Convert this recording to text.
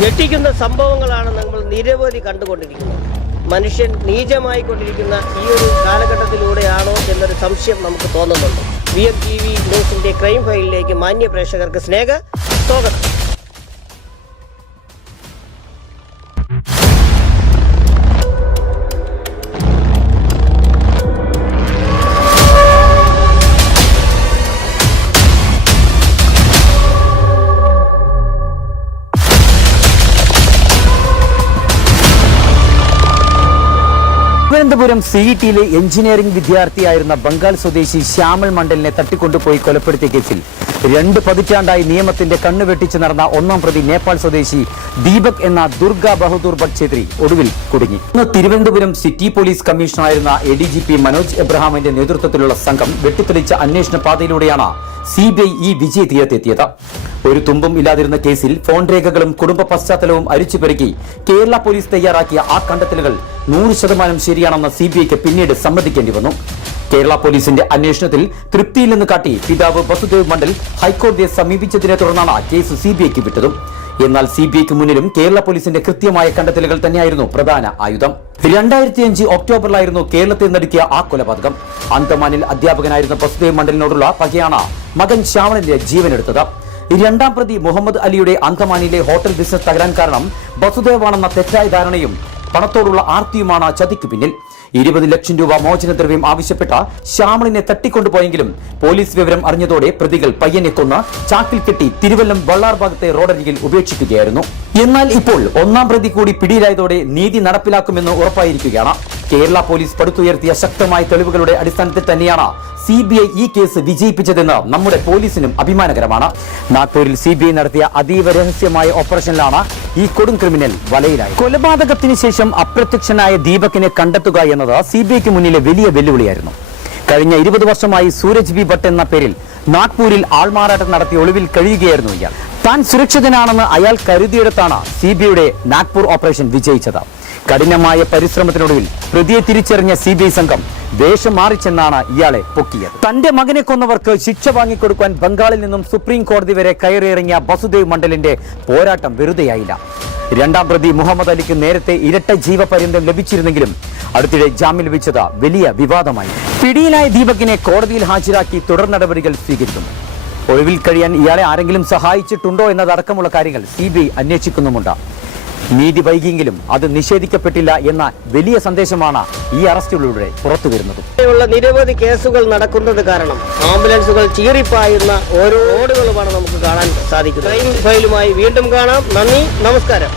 ഞെട്ടിക്കുന്ന സംഭവങ്ങളാണ് നമ്മൾ നിരവധി കണ്ടുകൊണ്ടിരിക്കുന്നത്. മനുഷ്യൻ നീചമായിക്കൊണ്ടിരിക്കുന്ന ഈ ഒരു കാലഘട്ടത്തിലൂടെയാണോ എന്നൊരു സംശയം നമുക്ക് തോന്നുന്നുണ്ട്. VMTV ന്യൂസിന്റെ ക്രൈം ഫയലിലേക്ക് മാന്യ പ്രേക്ഷകർക്ക് സ്വാഗതം. തിരുവനന്തപുരം CETയിലെ എഞ്ചിനീയറിംഗ് വിദ്യാർത്ഥിയായിരുന്ന ബംഗാൾ സ്വദേശി ശ്യാമൾ മണ്ഡലിനെ തട്ടിക്കൊണ്ടുപോയി കൊലപ്പെടുത്തിയ കേസിൽ 2 പതിറ്റാണ്ടായി നിയമത്തിന്റെ കണ്ണുവെട്ടിച്ച് നടന്ന 1-ാം പ്രതി നേപ്പാൾ സ്വദേശി ദീപക് എന്ന ദുർഗ ബഹദൂർ ഭട്ട് ഛേത്രി ഒടുവിൽ കുടുങ്ങി. തിരുവനന്തപുരം സിറ്റി പോലീസ് കമ്മീഷണറായിരുന്ന ADGP മനോജ് എബ്രഹാമിന്റെ നേതൃത്വത്തിലുള്ള സംഘം വെട്ടിത്തെളിച്ച അന്വേഷണ പാതയിലൂടെയാണ് CBI ഈ വിജയ തീരത്തെത്തിയത്. ഒരു തുമ്പും ഇല്ലാതിരുന്ന കേസിൽ ഫോൺ രേഖകളും കുടുംബ പശ്ചാത്തലവും അരിച്ചുപെറുക്കി കേരള പോലീസ് തയ്യാറാക്കിയ ആ കണ്ടെത്തലുകൾ 100% ശരിയാണെന്ന് CBIക്ക് പിന്നീട് സമ്മതിക്കേണ്ടി വന്നു. കേരള പോലീസിന്റെ അന്വേഷണത്തിൽ തൃപ്തിയില്ലെന്ന് കാട്ടി പിതാവ് വസുദേവ് മണ്ഡൽ ഹൈക്കോടതിയെ സമീപിച്ചതിനെ തുടർന്നാണ് കേസ് CBIക്ക് വിട്ടതും. എന്നാൽ CBIക്ക് മുന്നിലും കേരള പോലീസിന്റെ കൃത്യമായ കണ്ടെത്തലുകൾ തന്നെയായിരുന്നു പ്രധാന ആയുധം. 2005 ഒക്ടോബറിലായിരുന്നു കേരളത്തിൽ നടുക്കിയ ആ കൊലപാതകം. അന്തമാനിൽ അധ്യാപകനായിരുന്ന വസുദേവ് മണ്ഡലിനോടുള്ള പകയാണ് മകൻ ശ്യാമളിന്റെ ജീവനെടുത്തത്. 2-ാം പ്രതി മുഹമ്മദ് അലിയുടെ അന്തമാനിലെ ഹോട്ടൽ ബിസിനസ് തകരാൻ കാരണം വസുദേവാണെന്ന തെറ്റായ ധാരണയും പണത്തോടുള്ള ആർത്തിയുമാണ് ചതിക്കു പിന്നിൽ. 20 ലക്ഷം രൂപ മോചനദ്രവ്യം ആവശ്യപ്പെട്ട ശ്യാമളിനെ തട്ടിക്കൊണ്ടുപോയെങ്കിലും പോലീസ് വിവരം അറിഞ്ഞതോടെ പ്രതികൾ പയ്യനെ കൊന്ന് ചാക്കിൽ കെട്ടി തിരുവല്ലം വള്ളാർ ഭാഗത്തെ റോഡരികിൽ ഉപേക്ഷിക്കുകയായിരുന്നു. എന്നാൽ ഇപ്പോൾ 1-ാം പ്രതി കൂടി പിടിയിലായതോടെ നീതി നടപ്പിലാക്കുമെന്ന് ഉറപ്പായിരിക്കുകയാണ്. കേരള പോലീസ് പടുത്തുയർത്തിയ ശക്തമായ തെളിവുകളുടെ അടിസ്ഥാനത്തിൽ തന്നെയാണ് CBI ഈ കേസ് വിജയിപ്പിച്ചതെന്ന് നമ്മുടെ പോലീസിനും അഭിമാനകരമാണ്. നാഗ്പൂരിൽ CBI നടത്തിയ അതീവ രഹസ്യമായ ഓപ്പറേഷനിലാണ് ഈ കൊടും ക്രിമിനൽ വലയിലായത്. കൊലപാതകത്തിന് ശേഷം അപ്രത്യക്ഷനായ ദീപകിനെ കണ്ടെത്തുക എന്നത് CBIക്ക് മുന്നിലെ വലിയ വെല്ലുവിളിയായിരുന്നു. കഴിഞ്ഞ 20 വർഷമായി സൂരജ് ബി ഭട്ട് എന്ന പേരിൽ നാഗ്പൂരിൽ ആൾമാറാട്ടം നടത്തി ഒളിവിൽ കഴിയുകയായിരുന്നു ഇയാൾ. താൻ സുരക്ഷിതനാണെന്ന് അയാൾ കരുതിയെടുത്താണ് CBIയുടെ നാഗ്പൂർ ഓപ്പറേഷൻ വിജയിച്ചത്. കഠിനമായ പരിശ്രമത്തിനൊടുവിൽ പ്രതിയെ തിരിച്ചറിഞ്ഞ CBI സംഘം വേഷം മാറിച്ചെന്നാണ് ഇയാളെ പൊക്കിയത്. തന്റെ മകനെ കൊന്നവർക്ക് ശിക്ഷ വാങ്ങിക്കൊടുക്കാൻ ബംഗാളിൽ നിന്നും സുപ്രീം കോടതി വരെ കയറിയിറങ്ങിയ വസുദേവ് മണ്ഡലിന്റെ പോരാട്ടം വെറുതെയായില്ല. 2-ാം പ്രതി മുഹമ്മദ് അലിക്ക് നേരത്തെ ഇരട്ട ജീവപര്യന്തം ലഭിച്ചിരുന്നെങ്കിലും അടുത്തിടെ ജാമ്യം ലഭിച്ചത് വലിയ വിവാദമായി. പിടിയിലായ ദീപകിനെ കോടതിയിൽ ഹാജരാക്കി തുടർ നടപടികൾ സ്വീകരിക്കും. ഒളിവിൽ കഴിയാൻ ഇയാളെ ആരെങ്കിലും സഹായിച്ചിട്ടുണ്ടോ എന്നതടക്കമുള്ള കാര്യങ്ങൾ CBI അന്വേഷിക്കുന്നുമുണ്ട്. നീതി വൈകിയെങ്കിലും അത് നിഷേധിക്കപ്പെട്ടില്ല എന്ന വലിയ സന്ദേശമാണ് ഈ അറസ്റ്റുകളിലൂടെ പുറത്തു വരുന്നത്. നിരവധി കേസുകൾ നടക്കുന്നത് കാരണം ആംബുലൻസുകൾ ചീറിപ്പായുന്ന ഓരോ റോഡുകളുമാണ് നമുക്ക് കാണാൻ സാധിക്കുന്നത്. ക്രൈം ഫയലുമായി വീണ്ടും കാണാം. നന്ദി, നമസ്കാരം.